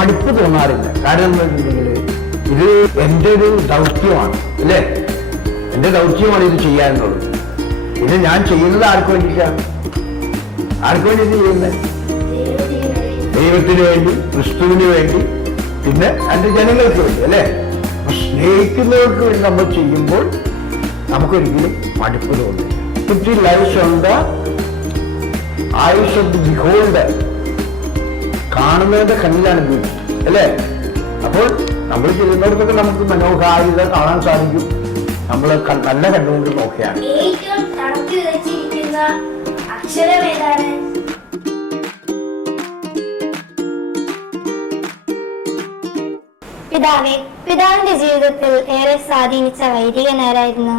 മടുപ്പ് തോന്നാറില്ല. കാരണം എന്താ വെച്ചിട്ടുണ്ടെങ്കിൽ ഇത് എൻ്റെ ഒരു ദൗത്യമാണ് അല്ലേ, എൻ്റെ ദൗത്യമാണ് ഇത് ചെയ്യാനുള്ളത്. ഇത് ഞാൻ ചെയ്യുന്നത് ആർക്ക് വേണ്ടിയിട്ടാണ്? ആർക്ക് വേണ്ടിയിട്ട് ചെയ്യുന്നത്? ദൈവത്തിന് വേണ്ടി, ക്രിസ്തുവിന് വേണ്ടി, പിന്നെ എൻ്റെ ജനങ്ങൾക്ക് വേണ്ടി അല്ലേ. സ്നേഹിക്കുന്നവർക്ക് വേണ്ടി നമ്മൾ ചെയ്യുമ്പോൾ നമുക്കൊരിക്കലും മടുപ്പ് തോന്നില്ല. 50 lives on the eyes of the beholder. കാണുന്നതിന്റെ കണ്ണിലാണ് ബ്യൂട്ടി അല്ലേ. അപ്പോൾ നമ്മൾ ചെയ്യുന്നവർക്കൊക്കെ നമുക്ക് മനോഹാരിത കാണാൻ സാധിക്കും, നമ്മൾ നല്ല കണ്ടുകൊണ്ട് നോക്കിയാണ്. പിതാവിന്റെ ജീവിതത്തിൽ ഏറെ സ്വാധീനിച്ച വൈദികൻ ആരായിരുന്നു?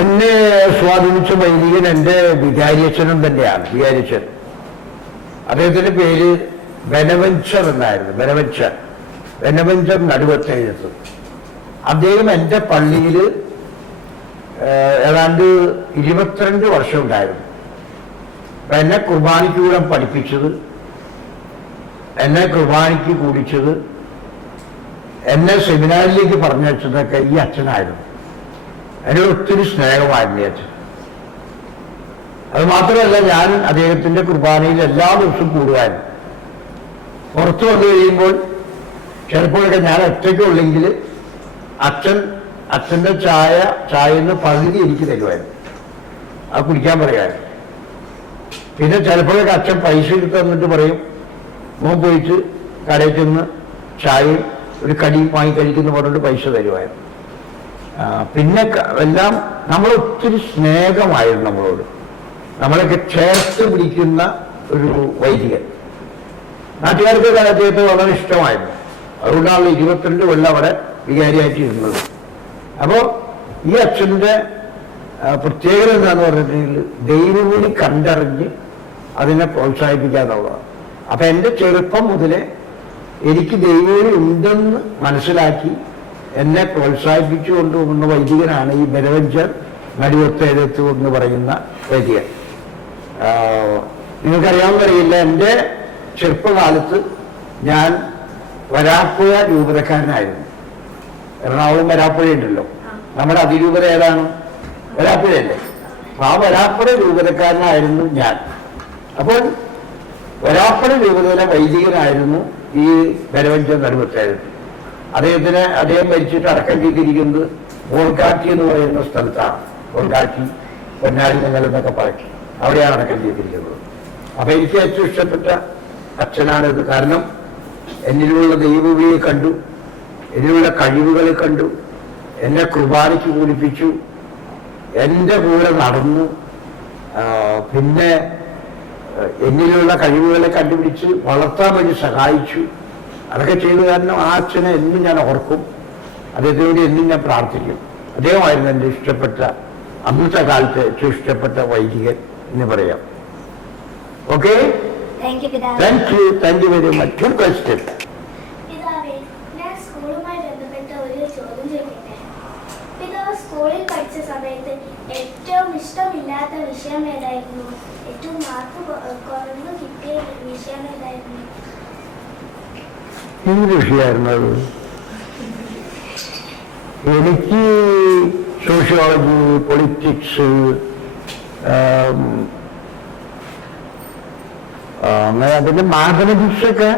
എന്നെ സ്വാധീനിച്ച വൈദികൻ എൻ്റെ വികാരിയച്ഛനും തന്നെയാണ്. വികാരിയച്ഛൻ, അദ്ദേഹത്തിന്റെ പേര് ബെനവഞ്ചർ എന്നായിരുന്നു. ബെനവഞ്ചർ നടുവത്തെഴുത്ത്. അദ്ദേഹം എൻ്റെ പള്ളിയിൽ ഏതാണ്ട് 22 വർഷം ഉണ്ടായിരുന്നു. എന്നെ കുർബാനയ്ക്ക് കൂടെ പഠിപ്പിച്ചത്, എന്നെ കുർബാനയ്ക്ക് കൂടിച്ചത്, എന്നെ സെമിനാറിലേക്ക് പറഞ്ഞയച്ചതൊക്കെ ഈ അച്ഛനായിരുന്നു. എന്നോട് ഒത്തിരി സ്നേഹമായിരുന്നു ഈ അച്ഛൻ. അത് മാത്രമല്ല, ഞാൻ അദ്ദേഹത്തിന്റെ കുർബാനയിൽ എല്ലാ ദിവസവും കൂടുമായിരുന്നു. പുറത്തു വന്നു കഴിയുമ്പോൾ ചിലപ്പോഴൊക്കെ ഞാൻ ഒറ്റയ്ക്കുള്ളെങ്കിൽ അച്ഛൻ്റെ ചായന്ന് പകുതി എനിക്ക് തരുമായിരുന്നു, അത് കുടിക്കാൻ പറയുമായിരുന്നു. പിന്നെ ചിലപ്പോഴൊക്കെ അച്ഛൻ പൈസ എടുത്ത് തന്നിട്ട് പറയും, മോൻ പോയിട്ട് കടയിൽ ചെന്ന് ചായയും ഒരു കടി വാങ്ങി കഴിക്കുന്ന പറഞ്ഞിട്ട് പൈസ തരുമായിരുന്നു. പിന്നെ എല്ലാം നമ്മളൊത്തിരി സ്നേഹമായിരുന്നു നമ്മളോട്, നമ്മളൊക്കെ ചേർത്ത് പിടിക്കുന്ന ഒരു വൈദികൻ. നാട്ടുകാർക്ക് അദ്ദേഹത്തെ വളരെ ഇഷ്ടമായിരുന്നു. അതുകൊണ്ടാണ് 22 കൊല്ലം അവിടെ വികാരിയായിട്ട് ഇരുന്നത്. അപ്പോൾ ഈ അച്ഛൻ്റെ പ്രത്യേകത എന്താണെന്ന് പറഞ്ഞിട്ടുണ്ടെങ്കിൽ ദൈവവിളി കണ്ടറിഞ്ഞ് അതിനെ പ്രോത്സാഹിപ്പിക്കാന്നുള്ളതാണ്. അപ്പം എൻ്റെ ചെറുപ്പം മുതലേ എനിക്ക് ദൈവവിളി ഉണ്ടെന്ന് മനസ്സിലാക്കി എന്നെ പ്രോത്സാഹിപ്പിച്ചു കൊണ്ടുപോകുന്ന വൈദികനാണ് ഈ ബെനവഞ്ചർ നടുവത്തെഴുത്ത് എന്ന് പറയുന്ന വൈദികൻ. നിങ്ങൾക്കറിയാവുന്നറിയില്ല, എൻ്റെ ചെറുപ്പകാലത്ത് ഞാൻ വരാപ്പുഴ രൂപതക്കാരനായിരുന്നു. എറണാകുളം വരാപ്പുഴ ഉണ്ടല്ലോ, നമ്മുടെ അതിരൂപത ഏതാണ്? വരാപ്പുഴയല്ലേ. ആ വരാപ്പുഴ രൂപതക്കാരനായിരുന്നു ഞാൻ. അപ്പോൾ വരാപ്പുഴ രൂപതയിലെ വൈദികനായിരുന്നു ഈ ബെനവഞ്ചർ നടുവത്തെഴുത്ത്. അദ്ദേഹം മരിച്ചിട്ട് അടക്കം ചെയ്തിരിക്കുന്നത് ഓൾക്കാട്ടി എന്ന് പറയുന്ന സ്ഥലത്താണ്. ഓൾക്കാട്ടി, പൊന്നാരി നിങ്ങൾ എന്നൊക്കെ പറയും, അവിടെയാണ് അടക്കം ചെയ്തിരിക്കുന്നത്. അപ്പൊ എനിക്ക് ഏറ്റവും ഇഷ്ടപ്പെട്ട അച്ഛനാണിത്. കാരണം എന്നിലുള്ള ദൈവവിളിയെ കണ്ടു, എന്നിലുള്ള കഴിവുകളെ കണ്ടു, എന്നെ കുർബാനയ്ക്ക് കൂടിപ്പിച്ചു, എൻ്റെ കൂടെ നടന്നു, പിന്നെ എന്നിലുള്ള കഴിവുകളെ കണ്ടുപിടിച്ച് വളർത്താൻ വേണ്ടി സഹായിച്ചു. അതൊക്കെ ചെയ്ത കാരണം ആ അച്ഛനെ എന്നും ഞാൻ ഓർക്കും, അദ്ദേഹത്തിനോട് എന്നും ഞാൻ പ്രാർത്ഥിക്കും. അദ്ദേഹമായിരുന്നു എൻ്റെ ഇഷ്ടപ്പെട്ട, അന്നത്തെ കാലത്ത് ഏറ്റവും ഇഷ്ടപ്പെട്ട വൈദികൻ എന്ന് പറയാം. Okay, thank you very much. Good question. സ്കൂളിൽ പഠിച്ച സമയത്ത് ഏറ്റവും ഇഷ്ടമില്ലാത്ത വിഷയം ഏതായിരുന്നു? ഏറ്റവും മാർക്ക് കുറഞ്ഞു കിട്ടിയ വിഷയം ഏതായിരുന്നു? എന്ത് വിഷയമായിരുന്നു അത്? എനിക്ക് സോഷ്യോളജി, പൊളിറ്റിക്സ്, അങ്ങനെ അതിന്റെ മാത്തമാറ്റിക്സ് ഒക്കെ.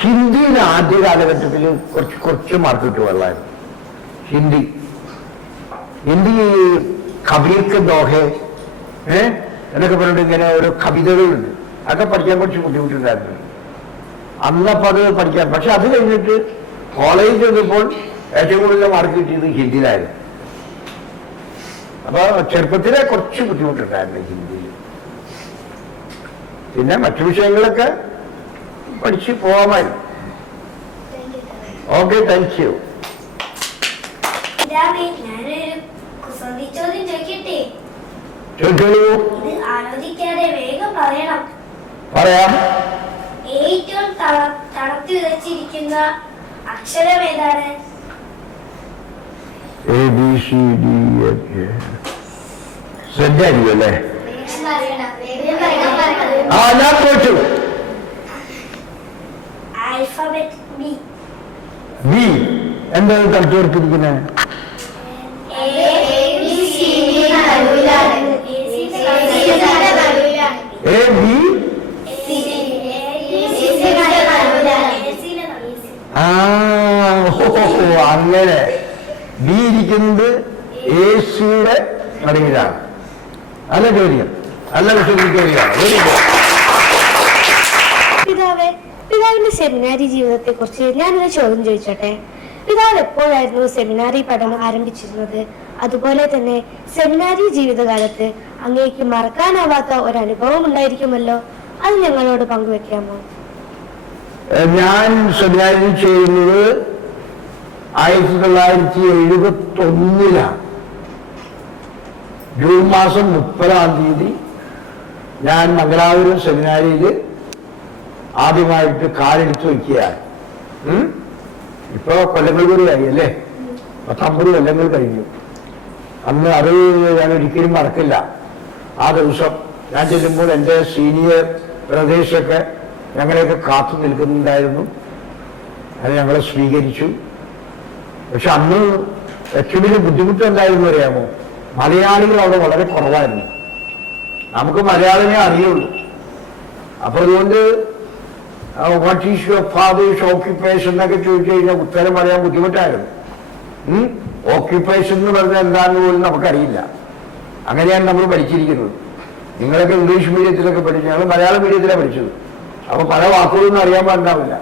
ഹിന്ദിയിൽ ആദ്യ കാലഘട്ടത്തിൽ കുറച്ച് മാർക്ക് കിട്ടുമായിരുന്നു. ഹിന്ദി കബീർക്ക് ദോഹെ എന്നൊക്കെ പറഞ്ഞിട്ട് ഇങ്ങനെ ഓരോ കവിതകളുണ്ട്, അതൊക്കെ പഠിക്കാൻ കുറച്ച് ബുദ്ധിമുട്ടുണ്ടായിരുന്നു അന്നപ്പോൾ അത് പഠിക്കാൻ. പക്ഷെ അത് കഴിഞ്ഞിട്ട് കോളേജിൽ ചെന്നപ്പോൾ ഏറ്റവും കൂടുതൽ മാർക്ക് കിട്ടിയത് ഹിന്ദിയിലായിരുന്നു. അപ്പൊ ചെറുപ്പത്തിലെ കുറച്ച് ബുദ്ധിമുട്ടുണ്ടായിരുന്നു ഹിന്ദിയിൽ. പിന്നെ മറ്റു വിഷയങ്ങളൊക്കെ പഠിച്ച് പോകാമായിരുന്നു. Okay, thank you. പറയാം. ഏറ്റവും തളർത്തി വിതച്ചിരിക്കുന്ന അക്ഷരം ഏതാണ്? ശ്രദ്ധയല്ലേ? Alphabetic alphabet B. ബി എന്താണ് തലച്ചോർത്തിരിക്കുന്നത്? എ ബി അങ്ങനെ ബി ഇരിക്കുന്നത് എ സിയുടെ നടുവിലാണ്. നല്ല ചോദ്യം, നല്ല വിഷമിക്കുകയാണ്. പിതാവിന്റെ സെമിനാരി ജീവിതത്തെ കുറിച്ച് ഞാനൊരു ചോദ്യം ചോദിച്ചോട്ടെ. പിതാവ് എപ്പോഴായിരുന്നു സെമിനാരി പഠനം ആരംഭിച്ചിരുന്നത്? അതുപോലെ തന്നെ സെമിനാരി ജീവിതകാലത്ത് അങ്ങേക്ക് മറക്കാനാവാത്ത ഒരു അനുഭവം ഉണ്ടായിരിക്കുമല്ലോ, അത് ഞങ്ങളോട് പങ്കുവെക്കാമോ? ഞാൻ സെമിനാരി ചെയ്യുന്നത് 1971 ജൂൺ മാസം 30 ഞാൻ മംഗലാപുരം സെമിനാരിയിൽ ആദ്യമായിട്ട് കാലെടുത്ത് വയ്ക്കുകയാണ്. ഇപ്പൊ കൊല്ലങ്ങൾ കൂടിയായി അല്ലേ, 19 കൊല്ലങ്ങൾ കഴിഞ്ഞു. അന്ന് അത് ഞാൻ ഒരിക്കലും മറക്കില്ല. ആ ദിവസം ഞാൻ ചെല്ലുമ്പോൾ എൻ്റെ സീനിയർ ബ്രദേഴ്സൊക്കെ ഞങ്ങളെയൊക്കെ കാത്തു നിൽക്കുന്നുണ്ടായിരുന്നു. അത് ഞങ്ങളെ സ്വീകരിച്ചു. പക്ഷെ അന്ന് ഏറ്റവും വലിയ ബുദ്ധിമുട്ട് എന്തായിരുന്നു അറിയാമോ? മലയാളികൾ അവിടെ വളരെ കുറവായിരുന്നു. നമുക്ക് മലയാളമേ അറിയുള്ളൂ. അപ്പൊ അതുകൊണ്ട് what is your father's occupation എന്നൊക്കെ ചോദിച്ചു കഴിഞ്ഞാൽ ഉത്തരം പറയാൻ ബുദ്ധിമുട്ടായിരുന്നു. ഓക്യുപ്പേഷൻ എന്ന് പറഞ്ഞാൽ എന്താണെന്ന് പോലും നമുക്കറിയില്ല. അങ്ങനെയാണ് നമ്മൾ പഠിച്ചിരിക്കുന്നത്. നിങ്ങളൊക്കെ ഇംഗ്ലീഷ് മീഡിയത്തിലൊക്കെ പഠിച്ചു, ഞങ്ങൾ മലയാളം മീഡിയത്തിലാണ് പഠിച്ചത്. അപ്പൊ പല വാക്കുകളൊന്നും അറിയാൻ പാടുണ്ടാവില്ല.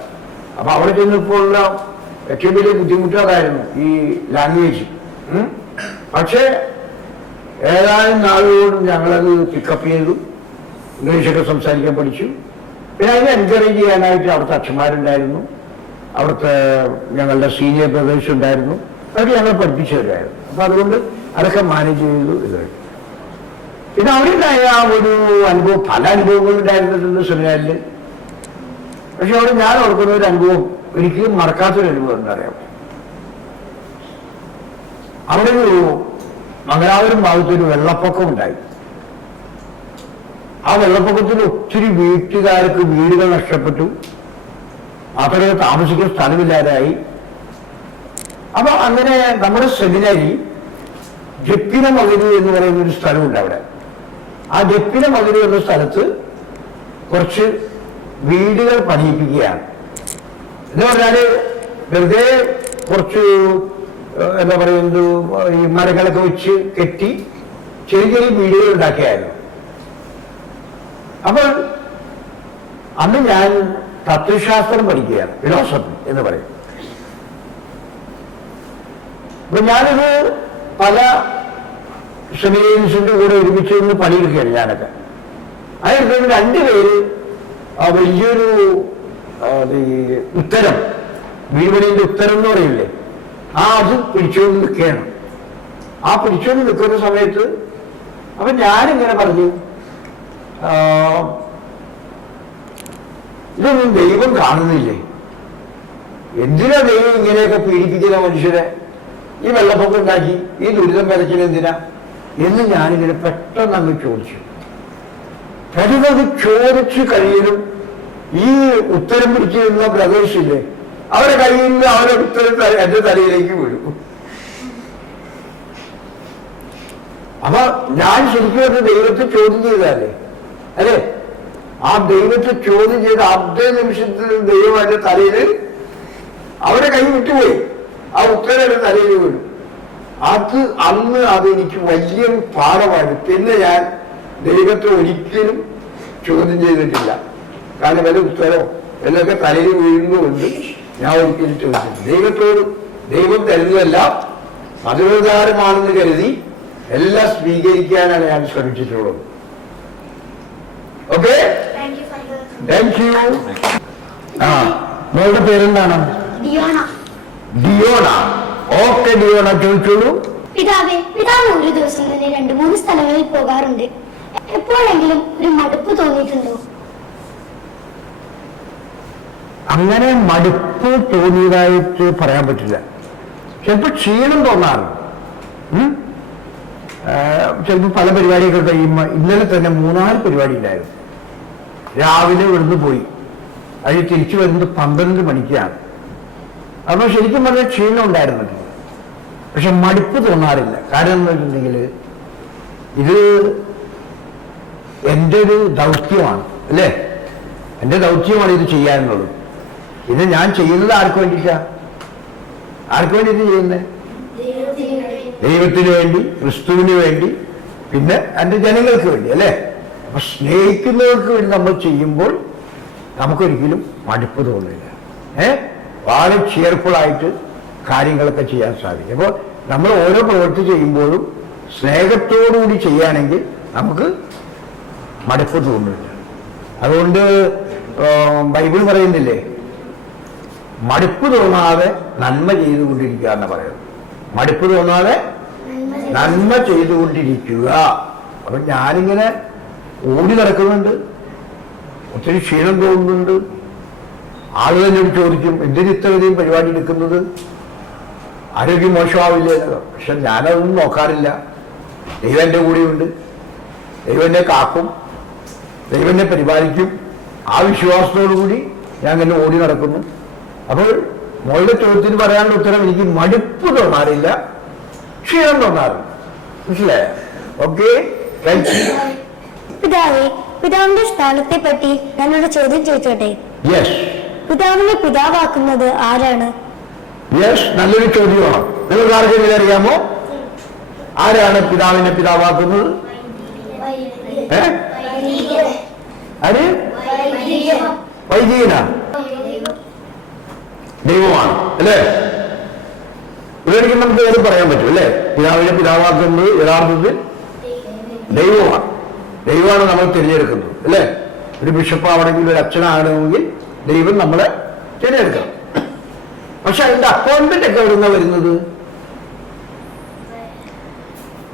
അപ്പൊ അവിടെ ചെന്നപ്പോഴുള്ള ഏറ്റവും വലിയ ബുദ്ധിമുട്ട് അതായിരുന്നു, ഈ ലാംഗ്വേജ്. പക്ഷേ ഏതാനും നാളുകളോടും ഞങ്ങളത് പിക്കപ്പ് ചെയ്തു, ഇംഗ്ലീഷൊക്കെ സംസാരിക്കാൻ പഠിച്ചു. പിന്നെ അതിനെ എൻകറേജ് ചെയ്യാനായിട്ട് അവിടുത്തെ അച്ഛന്മാരുണ്ടായിരുന്നു, അവിടുത്തെ ഞങ്ങളുടെ സീനിയർ ബ്രദേഴ്സ് ഉണ്ടായിരുന്നു. അതൊക്കെ ഞങ്ങൾ പഠിപ്പിച്ചു തരുമായിരുന്നു. അപ്പൊ അതുകൊണ്ട് അതൊക്കെ മാനേജ് ചെയ്തു. ഇത് പിന്നെ അവിടെയുണ്ടായ ഒരു അനുഭവം, പല അനുഭവങ്ങളും ഉണ്ടായിരുന്നിട്ടുണ്ട് സെമിനാരിൽ. പക്ഷെ അവിടെ ഞാൻ ഓർക്കുന്ന ഒരു അനുഭവം, ഒരിക്കലും മറക്കാത്തൊരു അനുഭവം എന്താ അറിയാം. അവിടെ ഒരു മംഗലാപുരം ഭാഗത്തൊരു വെള്ളപ്പൊക്കം ഉണ്ടായി. ആ വെള്ളപ്പൊക്കത്തിൽ ഒത്തിരി വീട്ടുകാർക്ക് വീടുകൾ നഷ്ടപ്പെട്ടു, മാത്രമേ താമസിക്കാൻ സ്ഥലമില്ലാതായി. അപ്പൊ അങ്ങനെ നമ്മുടെ സെമിനാരി ജപ്പിന മകരു എന്ന് പറയുന്ന ഒരു സ്ഥലമുണ്ട് അവിടെ. ആ ജപ്പിന മകരു എന്ന സ്ഥലത്ത് കുറച്ച് വീടുകൾ പണിയിപ്പിക്കുകയാണ്. എന്ന് പറഞ്ഞാല് വെറുതെ കുറച്ച് എന്താ പറയുന്നത്, ഈ മരങ്ങളൊക്കെ വെച്ച് കെട്ടി ചെറിയ ചെറിയ വീടുകൾ ഉണ്ടാക്കിയായിരുന്നു. അപ്പോൾ അന്ന് ഞാൻ തത്വശാസ്ത്രം പഠിക്കുകയാണ്, ഫിലോസഫി എന്ന് പറയും. അപ്പൊ ഞാനിത് പല സെമിനേഴ്സിന്റെ കൂടെ ഒരുമിച്ച് നിന്ന് പണിയെടുക്കുകയാണ് ഞാനൊക്കെ. അതിൽ 2 പേര് വലിയൊരു ഉത്തരം, വീടുപണിന്റെ ഉത്തരം എന്ന് പറയില്ലേ, അത് പിടിച്ചുകൊണ്ട് നിൽക്കുകയാണ്. ആ പിടിച്ചുകൊണ്ട് നിൽക്കുന്ന സമയത്ത് അപ്പൊ ഞാനിങ്ങനെ പറഞ്ഞു, ഇതൊന്നും ദൈവം കാണുന്നില്ലേ? എന്തിനാ ദൈവം ഇങ്ങനെയൊക്കെ പീഡിപ്പിക്കുന്ന മനുഷ്യരെ? ഈ വെള്ളപ്പൊക്കം ഉണ്ടാക്കി ഈ ദുരിതം വരയ്ക്കുന്നത് എന്തിനാ എന്ന് ഞാനിങ്ങനെ പെട്ടെന്ന് അങ്ങ് ചോദിച്ചു. പെട്ടെന്നത് ചോദിച്ചു കഴിയലും ഈ ഉത്തരം പിടിച്ചിരുന്ന ബ്രദേഴ്സ് ഇല്ലേ, അവരെ കയ്യിൽ നിന്ന് അവരുടെ ഉത്തരം എന്റെ തലയിലേക്ക് വീഴും. അപ്പൊ ഞാൻ ശരിക്കും ഒരു ദൈവത്തെ ചോദ്യം ചെയ്താലേ അല്ലേ, ആ ദൈവത്തെ ചോദ്യം ചെയ്ത അതേ നിമിഷത്തിൽ ദൈവം എന്റെ തലയിൽ അവരെ കൈ വിട്ടുപോയി, ആ ഉത്തരം എന്റെ തലയിൽ വീഴും. അന്ന് അതെനിക്ക് വലിയൊരു പാഠമാണ്. പിന്നെ ഞാൻ ദൈവത്തെ ഒരിക്കലും ചോദ്യം ചെയ്തിട്ടില്ല. കാരണം വല്ല ഉത്തരവോ എന്നൊക്കെ തലയിൽ വീഴുന്നുകൊണ്ട് ഞാൻ ഒരിക്കലും ചോദിച്ചില്ല. ദൈവത്തോട് ദൈവം തരുന്നതെല്ലാം മധുരോധാരമാണെന്ന് കരുതി എല്ലാം സ്വീകരിക്കാനാണ് ഞാൻ ശ്രമിച്ചിട്ടുള്ളത്. Okay, thank you. ആ, മോളുടെ പേരെന്താണ്? ഡിയോണ. ഓക്കെ ഡിയോണ, ചോദിച്ചോളൂ. പിതാവ് ഒരു ദിവസം തന്നെ 2-3 സ്ഥലങ്ങളിൽ പോകാറുണ്ട്. എപ്പോഴെങ്കിലും ഒരു മടുപ്പ് തോന്നിയിട്ടുണ്ടോ? അങ്ങനെ മടുപ്പ് തോന്നിയതായിട്ട് പറയാൻ പറ്റില്ല. ചിലപ്പോൾ ക്ഷീണം തോന്നാറുണ്ട്. ചിലപ്പോൾ പല പരിപാടിയൊക്കെ കഴിയുമ്പോൾ, ഇന്നലെ തന്നെ 3-4 പരിപാടി ഉണ്ടായിരുന്നു. രാവിലെ ഇവിടുന്ന് പോയി, അത് തിരിച്ചു വരുന്നത് 12 മണിക്കാണ്. അപ്പോൾ ശരിക്കും പറഞ്ഞാൽ ക്ഷീണം ഉണ്ടായിരുന്നില്ല, പക്ഷെ മടുപ്പ് തോന്നാറില്ല. കാരണം എന്ന് വെച്ചിട്ടുണ്ടെങ്കിൽ ഇത് എൻ്റെ ഒരു ദൗത്യമാണ്, അല്ലേ? എൻ്റെ ദൗത്യമാണ് ഇത് ചെയ്യാനുള്ളത്. ഇത് ഞാൻ ചെയ്യുന്നത് ആർക്ക് വേണ്ടിയിട്ടാണ്? ആർക്ക് വേണ്ടിയിട്ട് ചെയ്യുന്നത്? ദൈവത്തിന് വേണ്ടി, ക്രിസ്തുവിന് വേണ്ടി, പിന്നെ എൻ്റെ ജനങ്ങൾക്ക് വേണ്ടി, അല്ലേ? അപ്പൊ സ്നേഹിക്കുന്നവർക്ക് വേണ്ടി നമ്മൾ ചെയ്യുമ്പോൾ നമുക്കൊരിക്കലും മടുപ്പ് തോന്നില്ല. വളരെ ചെയർഫുള്ളായിട്ട് കാര്യങ്ങളൊക്കെ ചെയ്യാൻ സാധിക്കും. അപ്പോൾ നമ്മൾ ഓരോ പ്രവൃത്തി ചെയ്യുമ്പോഴും സ്നേഹത്തോടുകൂടി ചെയ്യുകയാണെങ്കിൽ നമുക്ക് മടുപ്പ് തോന്നില്ല. അതുകൊണ്ട് ബൈബിൾ പറയുന്നില്ലേ, മടുപ്പ് തോന്നാതെ നന്മ ചെയ്തുകൊണ്ടിരിക്കുക എന്ന് പറയുന്നത്. മടുപ്പ് തോന്നാതെ നന്മ ചെയ്തുകൊണ്ടിരിക്കുക. അപ്പൊ ഞാനിങ്ങനെ ഓടി നടക്കുന്നുണ്ട്, ഒത്തിരി ക്ഷീണം തോന്നുന്നുണ്ട്. ആളുകൾ എന്നോട് ചോദിക്കും, എന്തിന് ഇത്രയധികം പരിപാടി എടുക്കുന്നത്, ആരോഗ്യം മോശമാവില്ലേ? പക്ഷെ ഞാനതൊന്നും നോക്കാറില്ല. ദൈവം എൻ്റെ കൂടെയുണ്ട്, ദൈവം എന്നെ കാക്കും, ദൈവം എന്നെ പരിപാലിക്കും. ആ വിശ്വാസത്തോടുകൂടി ഞാൻ അങ്ങനെ ഓടി നടക്കുന്നു. അപ്പോൾ മോളുടെ ചോദ്യത്തിന് പറയാനുള്ള ഉത്തരം, എനിക്ക് മടുപ്പ് തോന്നാറില്ല, ക്ഷീണം തോന്നാറില്ല. മനസ്സിലായോ? ഓക്കെ. പിതാവേ, പിതാവിന്റെ സ്ഥാനത്തെ പറ്റി ഞാനൊരു ചോദ്യം ചോദിച്ചോട്ടെ? യെസ്. പിതാവിനെ പിതാവാക്കുന്നത് ആരാണ്? യെസ്, നല്ലൊരു ചോദ്യമാണ്. നിങ്ങൾക്ക് ആർക്കെങ്കിലും അറിയാമോ ആരാണ് പിതാവിനെ പിതാവാക്കുന്നത്? ആര്? വൈദികനാണ്, ദൈവമാണ്, അല്ലേ? ഇവർക്ക് നമുക്ക് ഏത് പറയാൻ പറ്റും, അല്ലേ? പിതാവിനെ പിതാവാക്കുന്നത് യഥാർത്ഥത്തിൽ ദൈവമാണ്. ദൈവമാണ് നമ്മൾ തിരഞ്ഞെടുക്കുന്നത്, അല്ലേ? ഒരു ബിഷപ്പ് ആവണമെങ്കിൽ, ഒരു അച്ഛനാകണമെങ്കിൽ ദൈവം നമ്മളെ തിരഞ്ഞെടുക്കണം. പക്ഷെ അതിന്റെ അപ്പോയിന്റ്മെന്റ് ഒക്കെ എവിടുന്ന വരുന്നത്?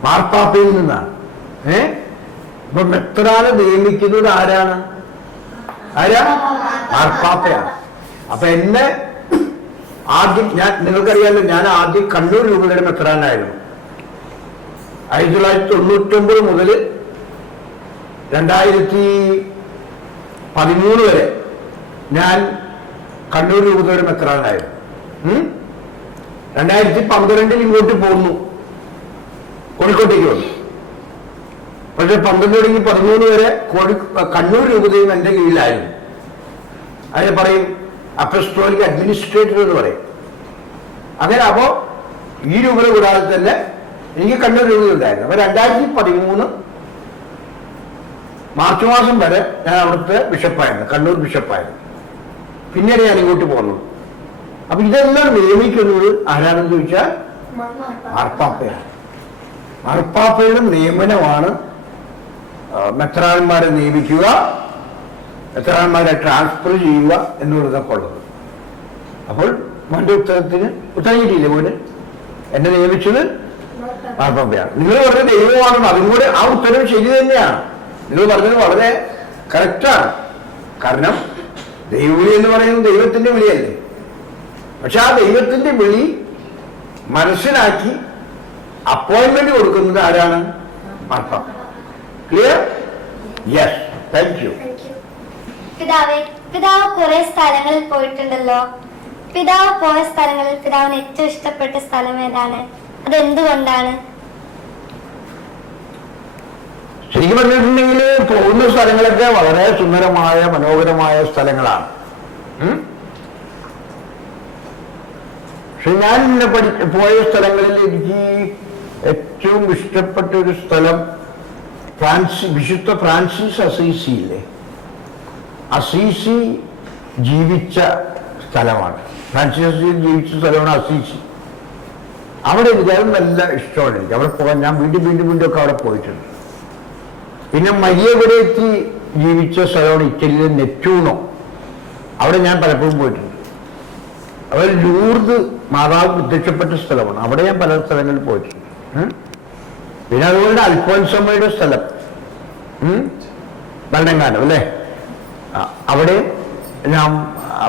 മാർപ്പാപ്പയിൽ നിന്നാണ്. അപ്പൊ മെത്രാനെ നിയമിക്കുന്നത് ആരാണ്? മാർപ്പാപ്പയാണ്. അപ്പൊ എന്നെ ആദ്യം, നിങ്ങൾക്കറിയാമല്ലോ, ഞാൻ ആദ്യം കണ്ണൂർ രൂപതയുടെ മെത്രാനായിരുന്നു. 1999 മുതൽ 2013 വരെ ഞാൻ കണ്ണൂർ രൂപതയുടെ മെത്രാനായിരുന്നു. 2012 ഇങ്ങോട്ട് പോന്നു, കോഴിക്കോട്ടേക്ക് വന്നു. പക്ഷെ 12 തുടങ്ങി 13 വരെ കണ്ണൂർ രൂപതയും എൻ്റെ കീഴിലായിരുന്നു. അതിന് പറയും അപ്പസ്റ്റോലിക് അഡ്മിനിസ്ട്രേറ്റർ എന്ന് പറയും. അങ്ങനെ അപ്പോ ഈ രൂപത കൂടാതെ തന്നെ എനിക്ക് കണ്ണൂർ രൂപത ഉണ്ടായിരുന്നു. അപ്പൊ 2013 മാർച്ച് മാസം വരെ ഞാൻ അവിടുത്തെ ബിഷപ്പായിരുന്നു, കണ്ണൂർ ബിഷപ്പായിരുന്നു. പിന്നീട് ഞാൻ ഇങ്ങോട്ട് പോകുന്നത്. അപ്പൊ ഇതെല്ലാം നിയമിക്കുന്നത് ആരാണെന്ന് ചോദിച്ചാൽ മാർപ്പാപ്പയാണ്. മാർപ്പാപ്പയുടെ നിയമനമാണ് മെത്രാന്മാരെ നിയമിക്കുക, മെത്രാന്മാരെ ട്രാൻസ്ഫർ ചെയ്യുക എന്നുള്ളതൊക്കെ ഉള്ളത്. അപ്പോൾ മോന്റെ ഉത്തരം കിട്ടിയില്ലേ? മോന് എന്നെ നിയമിച്ചത് മാർപ്പാപ്പയാണ്. നിങ്ങൾ പറഞ്ഞ ദൈവമാണെന്ന്, അതും കൂടെ ആ ഉത്തരം ശരി തന്നെയാണ്. നിങ്ങൾ പറഞ്ഞത് വളരെ കറക്റ്റാണ്. കാരണം ദൈവവിളി എന്ന് പറയുന്നത് ദൈവത്തിന്റെ വിളിയല്ലേ. പക്ഷെ ആ ദൈവത്തിന്റെ വിളി മനസ്സിലാക്കി അപ്പോയിന്റ്മെന്റ് കൊടുക്കുന്നത് ആരാണ്? മാർപ്പാപ്പ. ക്ലിയർ? Yes, thank you. പിതാവ് കുറെ സ്ഥലങ്ങളിൽ പോയിട്ടുണ്ടല്ലോ. പിതാവ് പോയ സ്ഥലങ്ങളിൽ പിതാവിന് ഏറ്റവും ഇഷ്ടപ്പെട്ട സ്ഥലം ഏതാണ്? അതെന്തുകൊണ്ടാണ്? ശരിക്കും പറഞ്ഞിട്ടുണ്ടെങ്കിൽ പോകുന്ന സ്ഥലങ്ങളൊക്കെ വളരെ സുന്ദരമായ മനോഹരമായ സ്ഥലങ്ങളാണ്. പക്ഷെ ഞാൻ പോയ സ്ഥലങ്ങളിൽ എനിക്ക് ഏറ്റവും ഇഷ്ടപ്പെട്ട ഒരു സ്ഥലം വിശുദ്ധ ഫ്രാൻസിസ് അസീസി ഇല്ലേ, അസീസി ജീവിച്ച സ്ഥലമാണ്. ഫ്രാൻസിസ് അസീസി ജീവിച്ച സ്ഥലമാണ് അസീസി. അവിടെ എനിക്ക് അത് നല്ല ഇഷ്ടമാണ്. എനിക്ക് അവിടെ പോകാൻ ഞാൻ വീണ്ടും ഒക്കെ അവിടെ പോയിട്ടുണ്ട്. പിന്നെ മരിയ ഗൊരേത്തി ജീവിച്ച സ്ഥലമാണ് ഇറ്റലിയിലെ നെറ്റൂണോ. അവിടെ ഞാൻ പലപ്പോഴും പോയിട്ടുണ്ട്. അവർ ലൂർദ് മാതാവ് പ്രത്യക്ഷപ്പെട്ട സ്ഥലമാണ്. അവിടെ ഞാൻ പല സ്ഥലങ്ങളിൽ പോയിട്ടുണ്ട്. പിന്നെ അതുപോലെ അൽഫോൻസമ്മയുടെ സ്ഥലം ഭരണങ്ങാനം, അല്ലേ? അവിടെ ഞാൻ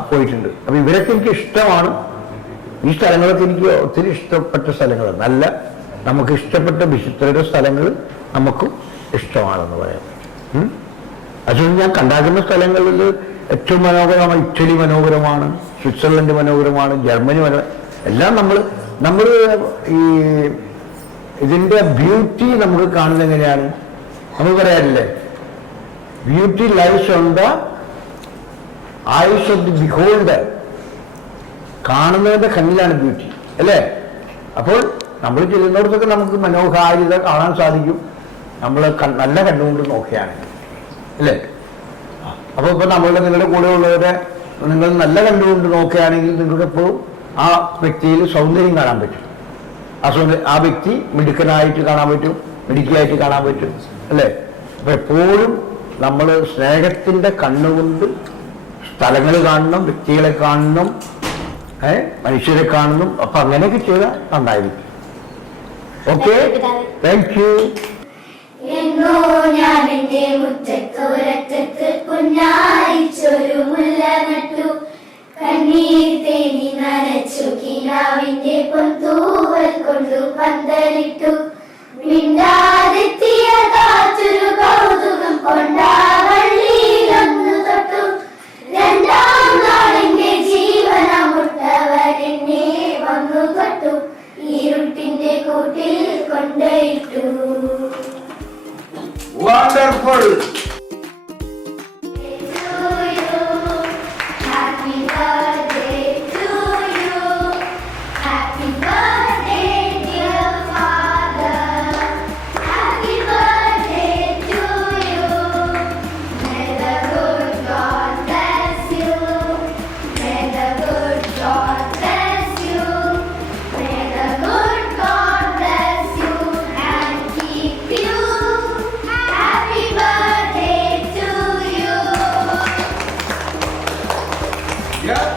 പോയിട്ടുണ്ട്. അപ്പൊ ഇവരൊക്കെ എനിക്ക് ഇഷ്ടമാണ്. ഈ സ്ഥലങ്ങളൊക്കെ എനിക്ക് ഒത്തിരി ഇഷ്ടപ്പെട്ട സ്ഥലങ്ങളാണ്. നല്ല നമുക്ക് ഇഷ്ടപ്പെട്ട വിശുദ്ധരുടെ സ്ഥലങ്ങൾ നമുക്കും ഇഷ്ടമാണെന്ന് പറയാം. അതുകൊണ്ട് ഞാൻ കണ്ടാക്കുന്ന സ്ഥലങ്ങളിൽ ഏറ്റവും മനോഹരമാണ്. ഇറ്റലി മനോഹരമാണ്, സ്വിറ്റ്സർലൻഡ് മനോഹരമാണ്, ജർമ്മനി എല്ലാം നമ്മൾ ഈ ഇതിൻ്റെ ബ്യൂട്ടി നമുക്ക് കാണുന്നത് എങ്ങനെയാണ്? നമ്മൾ പറയാറില്ലേ, beauty lies on the eyes of the beholder. കാണുന്നതിന്റെ കണ്ണിലാണ് ബ്യൂട്ടി, അല്ലേ? അപ്പോൾ നമ്മൾ ചെല്ലുന്നിടത്തൊക്കെ നമുക്ക് മനോഹാരിത കാണാൻ സാധിക്കും, നമ്മൾ നല്ല കണ്ണുകൊണ്ട് നോക്കുകയാണ്, അല്ലേ? അപ്പോൾ ഇപ്പൊ നിങ്ങളുടെ കൂടെ ഉള്ളവരെ നിങ്ങൾ നല്ല കണ്ടുകൊണ്ട് നോക്കുകയാണെങ്കിൽ നിങ്ങൾക്ക് എപ്പോഴും ആ വ്യക്തിയിൽ സൗന്ദര്യം കാണാൻ പറ്റും. ആ വ്യക്തി മിടുക്കനായിട്ട് കാണാൻ പറ്റും, മിടുക്കിയായിട്ട് കാണാൻ പറ്റും, അല്ലേ? അപ്പൊ എപ്പോഴും നമ്മൾ സ്നേഹത്തിന്റെ കണ്ണുകൊണ്ട് സ്ഥലങ്ങൾ കാണണം, വ്യക്തികളെ കാണണം, മനുഷ്യരെ കാണണം. അപ്പൊ അങ്ങനെയൊക്കെ ചെയ്താൽ നന്നായിരിക്കും. Okay, thank you. എങ്ങോ ഞാൻ എന്റെ മുറ്റത്തോരറ്റത്ത് പുന്നാരിച്ചൊരു മുല്ല നട്ടു, കണ്ണീർ തേനി നനച്ചു, കിനാവിന്റെ പൊന്തൂവൽ കൊണ്ടു പന്തലിട്ടു, മിണ്ടാതെത്തിയ കാറ്റൊരു കൗതുകം കൊണ്ടാ വള്ളിയിലൊന്നു തൊട്ടു, രണ്ടാം നാളിന്റെ ജീവനമുട്ടവൻ എന്നെ വന്നു തൊട്ടു, ഇരുട്ടിന്റെ കൂട്ടിൽ കൊണ്ടയിട്ടു. Wonderful. Happy birthday to you. Happy birthday, dear father. Happy birthday to you. May the good God bless you. May the good God bless you. May the good God bless you and keep you. Happy birthday to you. Yeah.